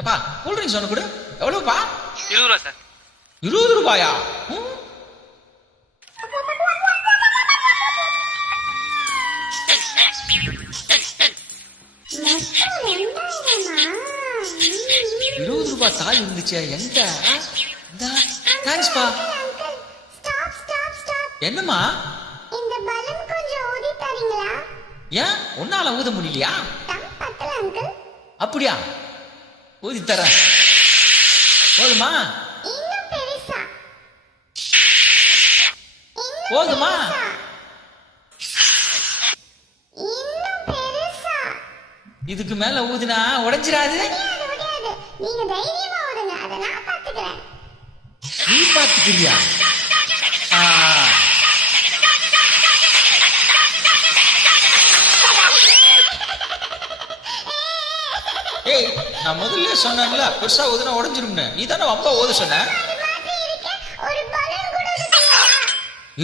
ஏப்பா cool drinks ஒன்று கொடு. எவ்வளவுப்பா? 20 ரூபா சார். 20 ரூபாயா? ₹20 தாய் இருந்துச்சு எங்க? தேங்க்ஸ்பா. என்னம்மா? இந்த பலூன் கொஞ்சம் ஊதி தரீங்களா? ஏன் உன்னால ஊத முடியலையா? பத்தல அங்கிள். அப்படியா? ஊதி தரேன். போதுமா? இன்னும் பெருசா. போதுமா? இன்னும் பெருசா. இதுக்கு மேல ஊதினா உடைஞ்சிராது. முடியாது. நீங்க தைரியமா ஊதுங்க. அத நான் பாத்துக்கிறேன். நீ பாத்துக்கிறியா? ஏய், நான் முதல்ல சொன்னேன்ல பெருசா ஊதுனா உடைஞ்சிரும்னு. நீ தானே வம்பா ஊத சொன்ன. ஒரு பலூன் கூட ஊதலையா?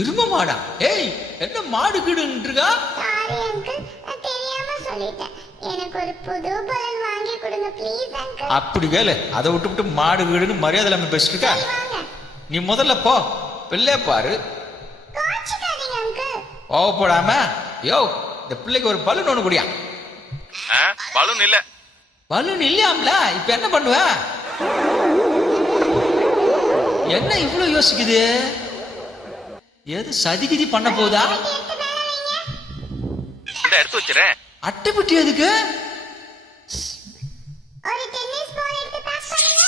எரும மாடா? ஏய், என்ன மாடு கீடுன்றா? Sorry uncle. நான் தெரியாம சொல்லிட்டேன். எனக்கு ஒரு புது பலூன் வாங்கி கொடுங்க ப்ளீஸ் அங்கிள். அப்படி கேளு. அதை விட்டு மாடு கீடுன்னு மரியாதை இல்லாம பேசிட்டு இருக்கா. வாங்க. நீ முதல்ல போ. பிள்ளை பாரு. காட்சிக்காதீங்க அங்கிள். போடாம. யோ, இந்த பிள்ளைக்கு ஒரு பலூன் ஒண்ணு குடியா. பலூன் இல்ல. பலூன் இல்லையாம்ல. இப்ப என்ன பண்ணுவ? என்ன இவ்வளவு யோசிக்குது? எது சதிகிதி பண்ண போதா? இந்த எடுத்து வச்சிரேன். அட்டை பெட்டி எதுக்கு? ஒரு டென்னிஸ் பால் எடுத்து பாஸ் பண்ணுங்க.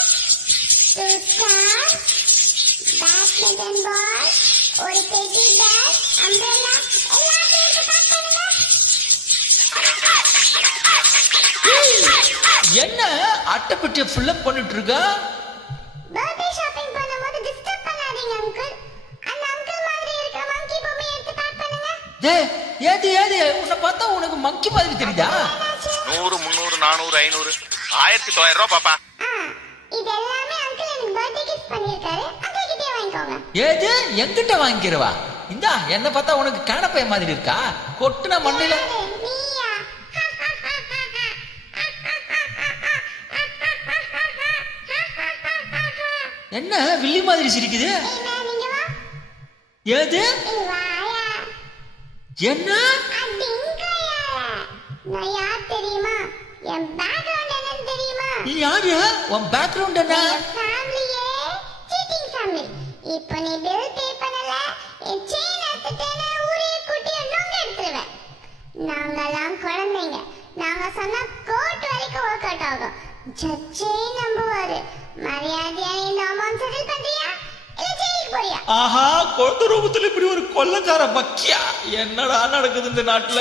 பேட்மிண்டன் பால், ஒரு டெடி பேர், அம்ப்ரெல்லா எல்லாத்தையும் எடுத்து பாஸ் பண்ணுங்க. என்ன அட்டை பெட்டியை ஃபுல் அப் பண்ணிட்டு இருக்க? பர்த்டே ஷாப்பிங் பண்ணும்போது டிஸ்டர்ப் பண்ணாதீங்க அங்கிள். அந்த அங்கிள் மாதிரி இருக்கிற மங்கி பொம்மையை எடுத்து பாஸ் பண்ணுங்க. டேய், ஏது உன்னை பார்த்தா உனக்கு மங்கி மாதிரி தெரியுதா? 100, 300, 400, 500, 1900 ரூபா பாப்பா. இது எல்லாமே அங்கிள் எனக்கு பர்த்டே கிஃப்ட் பண்ணிருக்காரு. அங்கிள் கிட்டே வாங்கிக்கோங்க. ஏது எங்கிட்ட வாங்கிக்கிறவா? இந்தா, என்ன பார்த்தா உனக்கு காணப்பைய மாதிரி இருக்கா? கொட்டுன மண்ணில. நீயா? என்ன வில்லி மாதிரி சிரிக்குது? நீங்க வா. ஏது வாயா. என்ன? நான் யார் தெரியுமா? என் பேக்ரவுண்ட் என்னன்னு தெரியுமா? நீ யாரு? உன் பேக்ரவுண்ட் என்ன? ஃபேமிலியே சீட்டிங் ஃபேமிலி. இப்போ நீ பில் பே பண்ணல, என் செயின் எடுத்துட்டேன்னு ஊரே கூட்டி நொங்க எடுத்துருவேன். நாங்கெல்லாம் குழந்தைங்க. நாங்க சொன்னா கோர்ட் வரைக்கும் ஒர்க் அவுட் ஆகும். ஜட்ஜே நம்புவாரு. மரியாதையா இந்த அமௌண்ட் செட்டில் பண்றியா இல்ல ஜெயிலுக்கு போறியா? ஆஹா, குழந்தை ரூபத்துல இப்படி ஒரு கொள்ளக்கார பக்கியா? என்னடா நடக்குது இந்த நாட்டுல?